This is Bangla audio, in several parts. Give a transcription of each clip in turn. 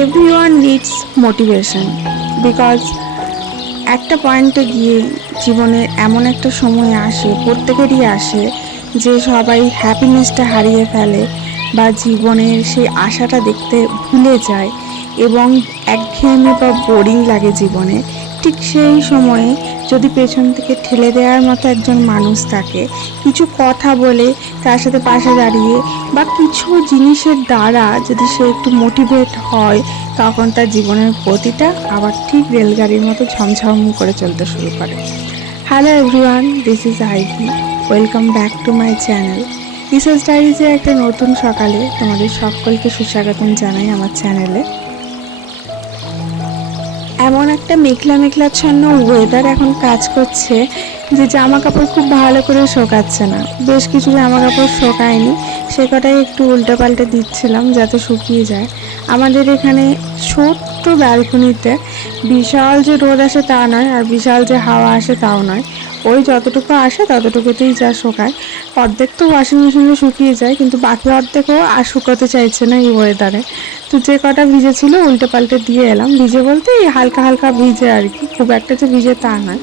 এভরিওয়ান নিডস মোটিভেশন বিকজ একটা পয়েন্টে গিয়ে জীবনের এমন একটা সময় আসে, প্রত্যেকেরই আসে যে সবাই হ্যাপিনেসটা হারিয়ে ফেলে বা জীবনের সেই আশাটা দেখতে ভুলে যায় এবং একঘেয়েমি বা বোরিং লাগে জীবনে। ঠিক সেই সময়ে যদি পেছন থেকে ঠেলে দেওয়ার মতো একজন মানুষ থাকে, কিছু কথা বলে তার সাথে পাশে দাঁড়িয়ে বা কিছু জিনিসের দ্বারা যদি সে একটু মোটিভেট হয়, তখন তার জীবনের গতিটা আবার ঠিক রেলগাড়ির মতো ঝমঝম করে চলতে শুরু করে। Hello everyone this is Ivy welcome back to my channel research ডায়েরিজে একটা নতুন সকালে তোমাদের সকলকে সুস্বাগতম জানাই আমার চ্যানেলে এমন একটা মেঘলা মেঘলাচ্ছন্ন ওয়েদার এখন কাজ করছে যে জামা কাপড় খুব ভালো করে শোকাচ্ছে না। বেশ কিছু জামা কাপড় শোকায়নি, সে কটাই একটু উল্টাপাল্টা দিচ্ছিলাম যাতে শুকিয়ে যায়। আমাদের এখানে ছোট্ট ব্যালকনিতে বিশাল যে রোদ আসে তা নয় আর বিশাল যে হাওয়া আসে তাও নয়। ওই যতটুকু আসে ততটুকুতেই যা শোকায়। অর্ধেক তো ওয়াশিং মেশিনে শুকিয়ে যায়, কিন্তু বাকি অর্ধেকও আর শুকোতে চাইছে না এই ওয়েদারে তো যে কটা ভিজে ছিল উল্টে পাল্টে দিয়ে এলাম। ভিজে বলতে এই হালকা হালকা ভিজে আর কি, খুব একটা যে ভিজে তা নয়।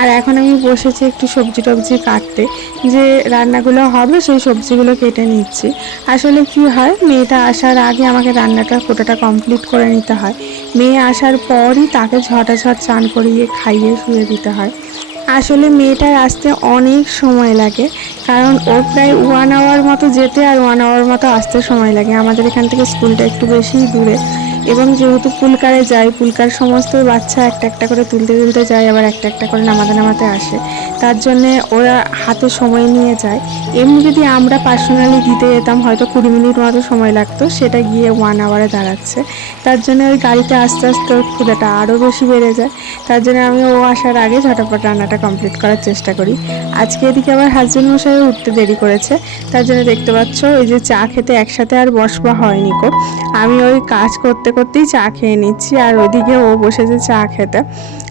আর এখন আমি বসেছি একটু সবজি টবজি কাটতে। যে রান্নাগুলো হবে সেই সবজিগুলো কেটে নিচ্ছি। আসলে কি হয়, মেয়েটা আসার আগে আমাকে রান্নাটা কোটাটা কমপ্লিট করে নিতে হয়। মেয়ে আসার পরই তাকে ঝটাঝট চান করিয়ে খাইয়ে শুয়ে দিতে হয়। আসলে মেয়েটার আসতে অনেক সময় লাগে। কারণ ও প্রায় ওয়ান আওয়ার মতো যেতে আর ওয়ান আওয়ার মতো আসতে সময় লাগে। আমাদের এখান থেকে স্কুলটা একটু বেশিই দূরে। এবং যেহেতু পুলকারে যাই, পুলকার সমস্ত বাচ্চা একটা একটা করে তুলতে তুলতে যায়, আবার একটা একটা করে নামাতে নামাতে আসে। তার জন্যে ওরা হাতে সময় নিয়ে যায়। এমনি যদি আমরা পার্সোনালি দিতে যেতাম, হয়তো কুড়ি মিনিট মতো সময় লাগতো, সেটা গিয়ে ওয়ান আওয়ারে দাঁড়াচ্ছে। তার জন্য ওই গাড়িতে আস্তে আস্তে ওর ক্ষুদাটা আরও বেশি বেড়ে যায়। তার জন্য আমি ও আসার আগে ঝটাপট রান্নাটা কমপ্লিট করার চেষ্টা করি। আজকে এদিকে আবার হাজবেন্ড মশাই উঠতে দেরি করেছে। তার জন্য দেখতে পাচ্ছ ওই যে চা খেতে একসাথে আর বসবা হয়নি কো আমি ওই কাজ করতে করতেই চা খেয়ে নিচ্ছি, আর ওদিকে ও বসেছে চা খেতে।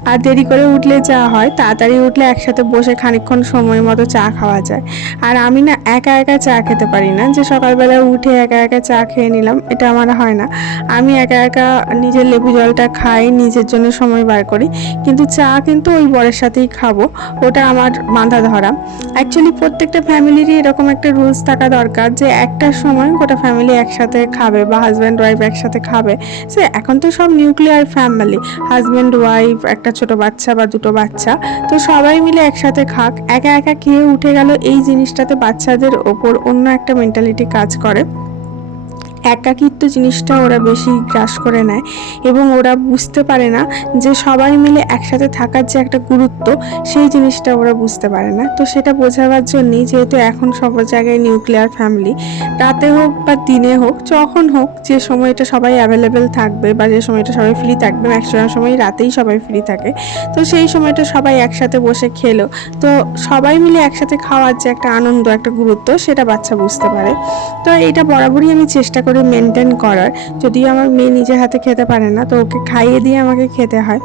আর দেরি করে উঠলে যা হয়, তাড়াতাড়ি উঠলে একসাথে বসে খানিকক্ষণ সময় মতো চা খাওয়া যায়। আর আমি না একা একা চা খেতে পারি না, যে সকালবেলা উঠে একা একা চা খেয়ে নিলাম, এটা আমার হয় না। আমি একা একা নিজের লেবু জলটা খাই, নিজের জন্য সময় বার করি, কিন্তু চা কিন্তু ওই বরের সাথেই খাব, ওটা আমার বাঁধা ধরা। অ্যাকচুয়ালি প্রত্যেকটা ফ্যামিলিরই এরকম একটা রুলস থাকা দরকার যে একটার সময় গোটা ফ্যামিলি একসাথে খাবে বা হাজব্যান্ড ওয়াইফ একসাথে খাবে। সে এখন তো সব নিউক্লিয়ার ফ্যামিলি, হাজব্যান্ড ওয়াইফ, একটা ছোট বাচ্চা বা দুটো বাচ্চা। তো সবাই মিলে একসাথে খাক, একা একা খেয়ে উঠে গেল এই জিনিসটাতে বাচ্চাদের ওপর অন্য একটা মেন্টালিটি কাজ করে। একাকিত্ব জিনিসটা ওরা বেশি গ্রাস করে নেয় এবং ওরা বুঝতে পারে না যে সবাই মিলে একসাথে থাকার যে একটা গুরুত্ব, সেই জিনিসটা ওরা বুঝতে পারে না। তো সেটা বোঝাবার জন্যই যেহেতু এখন সব জায়গায় নিউক্লিয়ার ফ্যামিলি রাতে হোক বা দিনে হোক, যখন হোক, যে সময়টা সবাই অ্যাভেলেবেল থাকবে বা যে সময়টা সবাই ফ্রি থাকবে ম্যাক্সিমাম সময় রাতেই সবাই ফ্রি থাকে, তো সেই সময়টা সবাই একসাথে বসে খেলো। তো সবাই মিলে একসাথে খাওয়ার যে একটা আনন্দ, একটা গুরুত্ব, সেটা বাচ্চা বুঝতে পারে। তো এটা বরাবরই আমি চেষ্টা করি মেনটেন করার। যদিও আমার মেয়ে নিজের হাতে খেতে পারে না, তো ওকে খাইয়ে দিয়ে আমাকে খেতে হয়।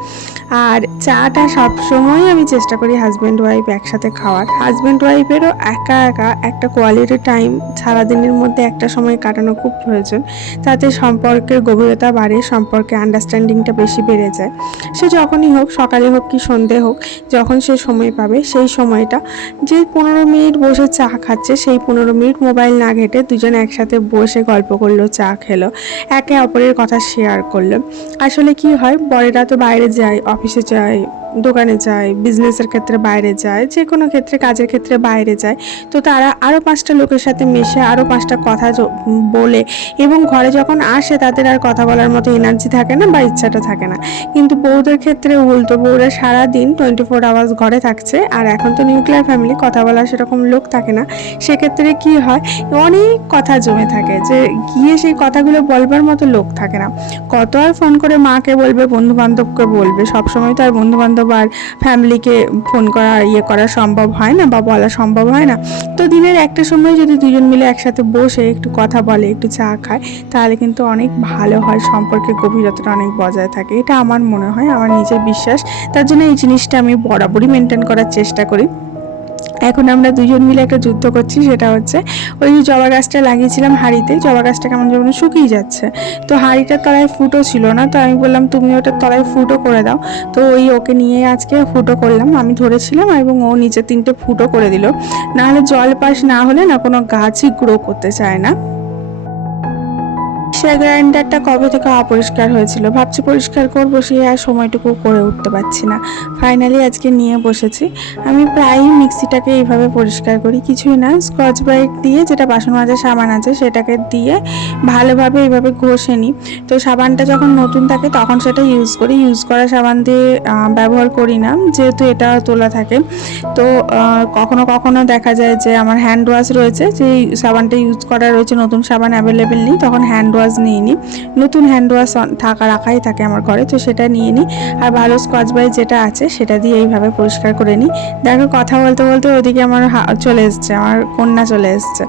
আর চাটা সবসময় আমি চেষ্টা করি হাজব্যান্ড ওয়াইফ একসাথে খাওয়ার। হাজব্যান্ড ওয়াইফেরও একা একা একটা কোয়ালিটি টাইম সারাদিনের মধ্যে একটা সময় কাটানো খুব প্রয়োজন, তাতে সম্পর্কের গভীরতা বাড়ে, সম্পর্কে আন্ডারস্ট্যান্ডিংটা বেশি বেড়ে যায়। সে যখনই হোক, সকালে হোক কি সন্ধে হোক, যখন সে সময় পাবে, সেই সময়টা যে পনেরো মিনিট বসে চা খাচ্ছে, সেই পনেরো মিনিট মোবাইল না ঘেটে দুজন একসাথে বসে গল্প করল চা খেলো। একে অপরের কথা শেয়ার করল। আসলে কি হয়, বরেরা তো বাইরে যায় অফিসে যায় দোকানে যায় বিজনেসের ক্ষেত্রে বাইরে যায় যে কোনো ক্ষেত্রে, কাজের ক্ষেত্রে বাইরে যায়, তো তারা আরও পাঁচটা লোকের সাথে মিশে আরও পাঁচটা কথা বলে এবং ঘরে যখন আসে, তাদের আর কথা বলার মতো এনার্জি থাকে না বা ইচ্ছাটা থাকে না। কিন্তু বউদের ক্ষেত্রে উল্টো, বউরা সারা দিন টোয়েন্টি ফোর আওয়ার্স ঘরে থাকছে, আর এখন তো নিউক্লিয়ার ফ্যামিলি কথা বলার সেরকম লোক থাকে না। সেক্ষেত্রে কি হয়, অনেক কথা জমে থাকে যে, গিয়ে সেই কথাগুলো বলবার মতো লোক থাকে না। কত আর ফোন করে মাকে বলবে বন্ধু বান্ধবকে বলবে, সবসময় তো আর বন্ধু বান্ধব আর ফ্যামিলিকে ফোন করা ইয়ে করা সম্ভব হয় না বা বলা সম্ভব হয় না। তো দিনের একটা সময় যদি দুজন মিলে একসাথে বসে একটু কথা বলে, একটু চা খায়, তাহলে কিন্তু অনেক ভালো হয় সম্পর্কে গভীরতাটা অনেক বজায় থাকে। এটা আমার মনে হয়, আমার নিজের বিশ্বাস। তার জন্য এই জিনিসটা আমি বরাবরই মেনটেন করার চেষ্টা করি। এখন আমরা দুজন মিলে একটা যুদ্ধ করছি, সেটা হচ্ছে ওই যে জবা গাছটা লাগিয়েছিলাম হাঁড়িতে, জবা গাছটা কেমন যেমন শুকিয়ে যাচ্ছে। তো হাঁড়িটার তলায় ফুটো ছিল না, তো আমি বললাম, তুমি ওটার তলায় ফুটো করে দাও। তো ওই ওকে নিয়ে আজকে ফুটো করলাম, আমি ধরেছিলাম এবং ও নিচে তিনটে ফুটো করে দিল। নাহলে জল পাস না হলে না কোনো গাছই গ্রো করতে চায় না। সে গ্রাইন্ডারটা কবে থেকে অপরিষ্কার হয়েছিল? ভাবছি পরিষ্কার করব, সে আর সময়টুকু করে উঠতে পারছি না। ফাইনালি আজকে নিয়ে বসেছি। আমি প্রায়ই মিক্সিটাকে এইভাবে পরিষ্কার করি। কিছুই না, স্কচ ব্রাইট দিয়ে যেটা বাসন মাজার সাবান আছে সেটাকে দিয়ে ভালোভাবে এইভাবে ঘষে নিই। তো সাবানটা যখন নতুন থাকে তখন সেটা ইউজ করি। ইউজ করা সাবান দিয়ে ব্যবহার করি না, যেহেতু এটা তোলা থাকে। তো কখনো কখনো দেখা যায় যে আমার হ্যান্ড ওয়াশ রয়েছে যে সাবানটা ইউজ করা রয়েছে, নতুন সাবান অ্যাভেলেবেল নেই, তখন হ্যান্ড ওয়াশ নিয়ে নিই নতুন হ্যান্ড ওয়াশ থাকা রাখাই থাকে আমার ঘরে, তো সেটা নিয়ে নিই আর ভালো স্কচ ব্রাইট যেটা আছে, সেটা দিয়ে এইভাবে পরিষ্কার করে নিই দেখো কথা বলতে বলতে ওদিকে আমার চলে এসছে, আমার কন্যা চলে এসছে।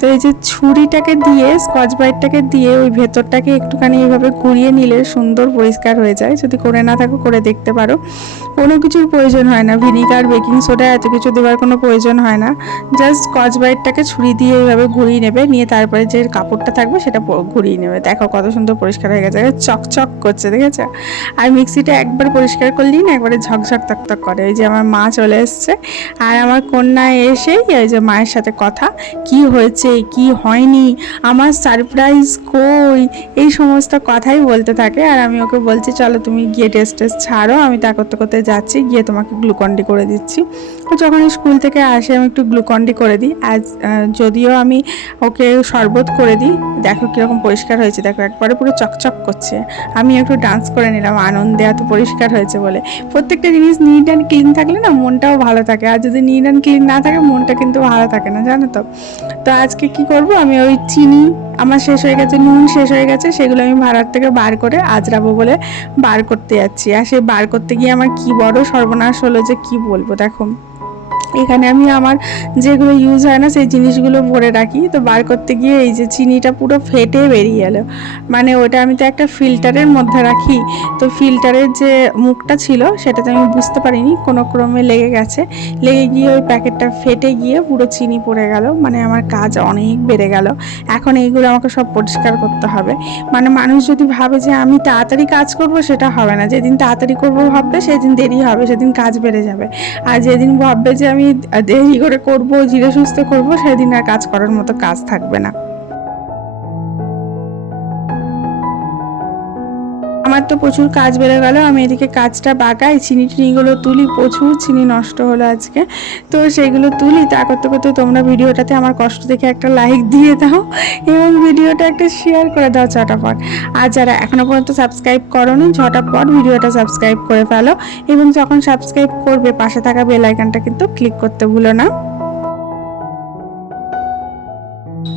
তো এই যে ছুরিটাকে দিয়ে স্কচ ব্রাইটটাকে দিয়ে ওই ভেতরটাকে একটুখানি এইভাবে ঘুরিয়ে নিলে সুন্দর পরিষ্কার হয়ে যায়। যদি করে না থাকো, করে দেখতে পারো। কোনো কিছুর প্রয়োজন হয় না। ভিনিগার, বেকিং সোডা, এত কিছু দেওয়ার কোনো প্রয়োজন হয় না। জাস্ট স্কচ ব্রাইটটাকে ছুরি দিয়ে এইভাবে ঘুরিয়ে নেবে, নিয়ে তারপরে যে কাপড়টা থাকবে, সেটা প- ঘুরিয়ে নেবে। দেখো কত সুন্দর পরিষ্কার হয়ে গেছে। চকচক করছে, দেখেছ? আর মিক্সিটা একবার পরিষ্কার করলেই না একবারে ঝকঝক তকতক করে। এই যে আমার মা চলে এসছে। আর আমার কন্যা এসেই ওই যে মায়ের সাথে কথা। কি হয়েছে? কি হয়নি? আমার সারপ্রাইজ কই? এই সমস্ত কথাই বলতে থাকে। আর আমি ওকে বলছি, চলো তুমি গিয়ে টেস্ট টেস্ট ছাড়ো। আমি তা করতে করতে যাচ্ছি। গিয়ে তোমাকে গ্লুকন্ডি করে দিচ্ছি। ও যখন স্কুল থেকে আসে, আমি একটু গ্লুকন্ডি করে দিই। আজ যদিও আমি ওকে শরবত করে দিই। দেখো কীরকম পরিষ্কার হয়েছে। দেখো, একবারে পুরো চকচক করছে। আমি একটু ডান্স করে নিলাম, আনন্দে এত পরিষ্কার হয়েছে বলে। প্রত্যেকটা জিনিস নিট অ্যান্ড ক্লিন থাকলে না মনটাও ভালো থাকে। আর যদি নিট অ্যান্ড ক্লিন না থাকে, মনটা কিন্তু ভালো থাকে না, জানো তো? তো আজকে কি করব? আমি ওই চিনি, আমার শেষ হয়ে গেছে, নুন শেষ হয়ে গেছে, সেগুলো আমি ভাড়ার থেকে বার করে আজরাবো বলে বার করতে যাচ্ছি। আর সেই বার করতে গিয়ে আমার কি বড় সর্বনাশ হলো যে কি বলব, দেখো। এখানে আমি আমার যেগুলো ইউজ হয় না, সেই জিনিসগুলো ভরে রাখি। তো বার করতে গিয়ে এই যে চিনিটা পুরো ফেটে বেরিয়ে গেলো মানে ওটা আমি তো একটা ফিল্টারের মধ্যে রাখি। তো ফিল্টারের যে মুখটা ছিল, সেটাতে আমি বুঝতে পারিনি, কোনো ক্রমে লেগে গেছে। লেগে গিয়ে ওই প্যাকেটটা ফেটে গিয়ে পুরো চিনি পড়ে গেল। মানে আমার কাজ অনেক বেড়ে গেল। এখন এইগুলো আমাকে সব পরিষ্কার করতে হবে। মানে মানুষ যদি ভাবে যে আমি তাড়াতাড়ি কাজ করব, সেটা হবে না। যেদিন তাড়াতাড়ি করব ভাববে, সেদিন দেরি হবে, সেদিন কাজ বেড়ে যাবে। আর যেদিন ভাববে যে আমি দেরি করে করব, ধীরে সুস্থ করব, সেদিন আর কাজ করার মতো কাজ থাকবে না। আমার তো প্রচুর কাজ বেড়ে গেল, আমি এদিকে কাজটা বাগাই, চিনি টিনিগুলো তুলি, প্রচুর চিনি নষ্ট হলো আজকে। তো সেগুলো তুলি, তা করতে করতে তোমরা ভিডিওটাতে আমার কষ্ট দেখে একটা লাইক দিয়ে দাও এবং ভিডিওটা একটা শেয়ার করে দাও চটাপট। আর যারা এখনও পর্যন্ত সাবস্ক্রাইব করোনি, ঝটাপট ভিডিওটা সাবস্ক্রাইব করে ফেলো এবং যখন সাবস্ক্রাইব করবে, পাশে থাকা বেল আইকনটা কিন্তু ক্লিক করতে ভুলো না।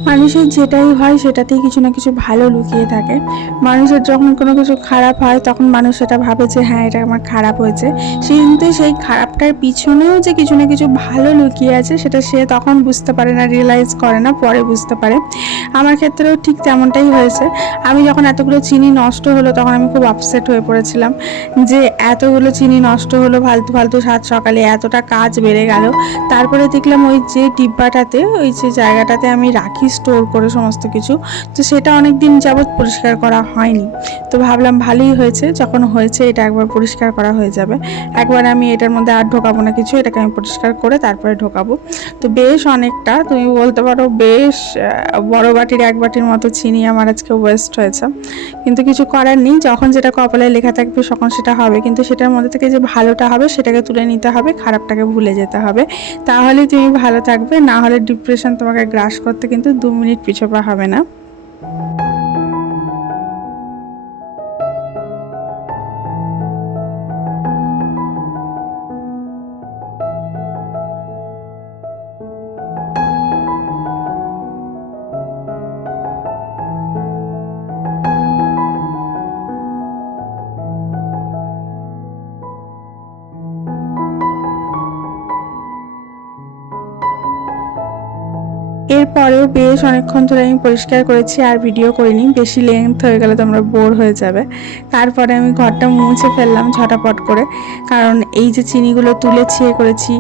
মানুষের যেটাই হয় সেটাতেই কিছু না কিছু ভালো লুকিয়ে থাকে। মানুষের যখন কোনো কিছু খারাপ হয়, তখন মানুষ সেটা ভাবে যে হ্যাঁ এটা আমার খারাপ হয়েছে। সে কিন্তু সেই খারাপটার পিছনেও যে কিছু না কিছু ভালো লুকিয়ে আছে, সেটা সে তখন বুঝতে পারে না রিয়েলাইজ করে না, পরে বুঝতে পারে। আমার ক্ষেত্রেও ঠিক তেমনটাই হয়েছে। আমি যখন এতগুলো চিনি নষ্ট হলো, তখন আমি খুব আপসেট হয়ে পড়েছিলাম যে, এতগুলো চিনি নষ্ট হলো, ফালতু ফালতু সাত সকালে এতটা কাজ বেড়ে গেল। তারপরে দেখলাম ওই যে ডিব্বাটাতে, ওই যে জায়গাটাতে আমি রাখি স্টোর করে সমস্ত কিছু। তো সেটা অনেক দিন যাবৎ পরিষ্কার করা হয়নি। তো ভাবলাম ভালোই হয়েছে, যখন হয়েছে এটা একবার পরিষ্কার করা হয়ে যাবে। একবার আমি এটার মধ্যে আর ঢোকাবো না কিছু, এটাকে আমি পরিষ্কার করে তারপরে ঢোকাবো। তো বেশ অনেকটা, তুমি বলতে পারো বেশ বড় বাটির এক বাটির মতো চিনি আমার আজকে ওয়েস্ট হয়েছে। কিন্তু কিছু করার নেই, যখন যেটা কপালে লেখা থাকবে তখন সেটা হবে। কিন্তু সেটার মধ্যে থেকে যে ভালোটা হবে সেটাকে তুলে নিতে হবে, খারাপটাকে ভুলে যেতে হবে। তাহলে তুমি ভালো থাকবে, না হলে ডিপ্রেশন তোমাকে গ্রাস করতে কিন্তু দু মিনিট পিছপা হবে না। বেশ অনেকক্ষণ ধরে আমি পরিষ্কার করেছি, আর ভিডিও করিনি। বেশি লেন্থ হয়ে গেলে তোমরা বোর হয়ে যাবে। তারপরে আমি ঘরটা মুছে ফেললাম ঝটাপট করে। কারণ এই যে চিনিগুলো তুলে এ করেছি,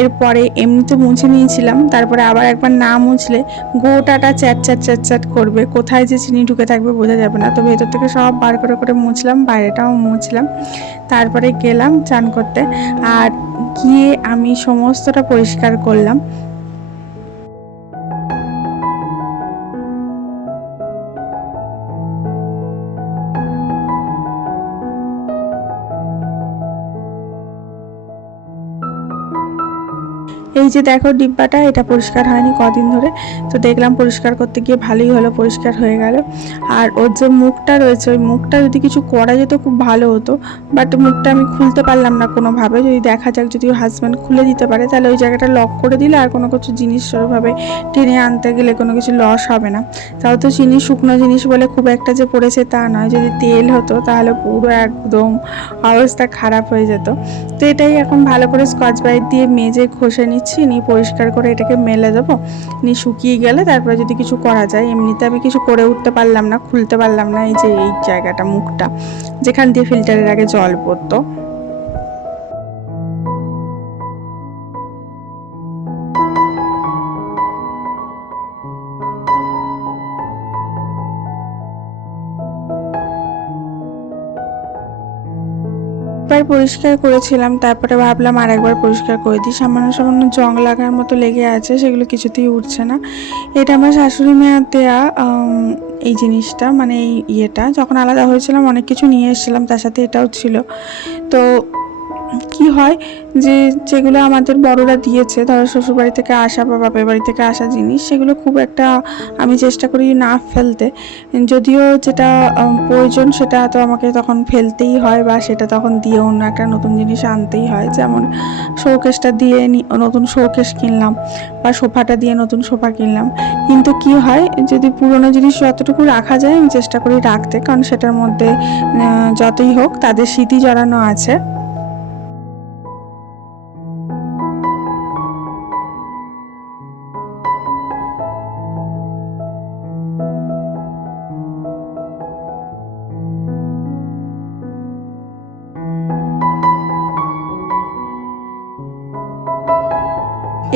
এরপরে এমনিতে মুছে নিয়েছিলাম। তারপরে আবার একবার না মুছলে গোটাটা চ্যাট চ্যাট চ্যাট চ্যাট করবে। কোথায় যে চিনি ঢুকে থাকবে বোঝা যাবে না। তো ভেতর থেকে সব বার করে করে মুছলাম, বাইরেটাও মুছলাম। তারপরে গেলাম চান করতে। আর গিয়ে আমি সমস্তটা পরিষ্কার করলাম। এই যে দেখো ডিব্বাটা, এটা পরিষ্কার হয়নি কদিন ধরে। তো দেখলাম পরিষ্কার করতে গিয়ে ভালোই হলো, পরিষ্কার হয়ে গেল। আর ওর যে মুখটা রয়েছে, ওই মুখটা যদি কিছু করা যেত খুব ভালো হতো। বাট মুখটা আমি খুলতে পারলাম না কোনোভাবে। যদি দেখা যাক যদি ওর হাজব্যান্ড খুলে দিতে পারে, তাহলে ওই জায়গাটা লক করে দিলে আর কোনো কিছু জিনিস সেরকমভাবে টেনে আনতে গেলে কোনো কিছু লস হবে না। তাও তো চিনি, শুকনো জিনিস বলে খুব একটা যে পড়েছে তা নয়। যদি তেল হতো, তাহলে পুরো একদম অবস্থা খারাপ হয়ে যেত। তো এটাই এখন ভালো করে স্কচ ব্রাইট দিয়ে মেজে ঘষে নিচ্ছি। নিয়ে পরিষ্কার করে এটাকে মেলে দেবো। নিয়ে শুকিয়ে গেলে তারপরে যদি কিছু করা যায়, এমনিতে আমি কিছু করে উঠতে পারলাম না, খুলতে পারলাম না, এই যে এই জায়গাটা, মুখটা, যেখান দিয়ে ফিল্টারের আগে জল পড়তো। পরিষ্কার করেছিলাম, তারপরে ভাবলাম আর একবার পরিষ্কার করে দিই। সামান্য সামান্য জং লাগার মতো লেগে আছে, সেগুলো কিছুতেই উঠছে না। এটা আমার শাশুড়ি মেয়ার দেয়া এই জিনিসটা মানে এই ইয়েটা। যখন আলাদা হয়েছিলাম, অনেক কিছু নিয়ে এসেছিলাম, তার সাথে এটাও ছিল। তো কি হয় যে যেগুলো আমাদের বড়রা দিয়েছে, ধরো শ্বশুরবাড়ি থেকে আসা বা বাপের বাড়ি থেকে আসা জিনিস, সেগুলো খুব একটা আমি চেষ্টা করি না ফেলতে। যদিও যেটা প্রয়োজন সেটা তো আমাকে তখন ফেলতেই হয় বা সেটা তখন দিয়ে অন্য একটা নতুন জিনিস আনতেই হয়। যেমন শোকেসটা দিয়ে নতুন শোকেস কিনলাম বা সোফাটা দিয়ে নতুন সোফা কিনলাম। কিন্তু কি হয়, যদি পুরনো জিনিস যতটুকু রাখা যায়, আমি চেষ্টা করি রাখতে। কারণ সেটার মধ্যে যতই হোক, তাদের স্মৃতি জড়ানো আছে।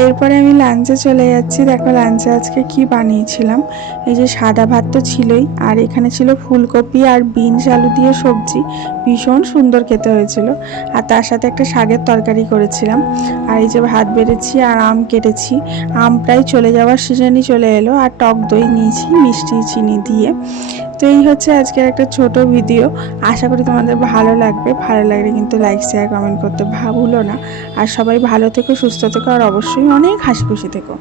এরপরে আমি লাঞ্চে চলে যাচ্ছি। দেখো লাঞ্চে আজকে কি বানিয়েছিলাম? এই যে সাদা ভাত তো ছিলই, আর এখানে ছিল ফুলকপি আর বিনস আলু দিয়ে সবজি। ভীষণ সুন্দর খেতে হয়েছিল। আর তার সাথে একটা শাকের তরকারি করেছিলাম। আর এই যে ভাত বেড়েছি আর আম কেটেছি। আম প্রায় চলে যাওয়ার সিজনই চলে এলো। আর টক দই নিয়েছি, মিষ্টি, চিনি দিয়ে। তো এই হচ্ছে আজকের একটা ছোট ভিডিও। আশা করি তোমাদের ভালো লাগবে। ভালো লাগলে কিন্তু লাইক শেয়ার কমেন্ট করতে ভাবুলো না। আর সবাই ভালো থেকো, সুস্থ থেকো, আর অবশ্যই অনেক হাসি খুশি থেকো।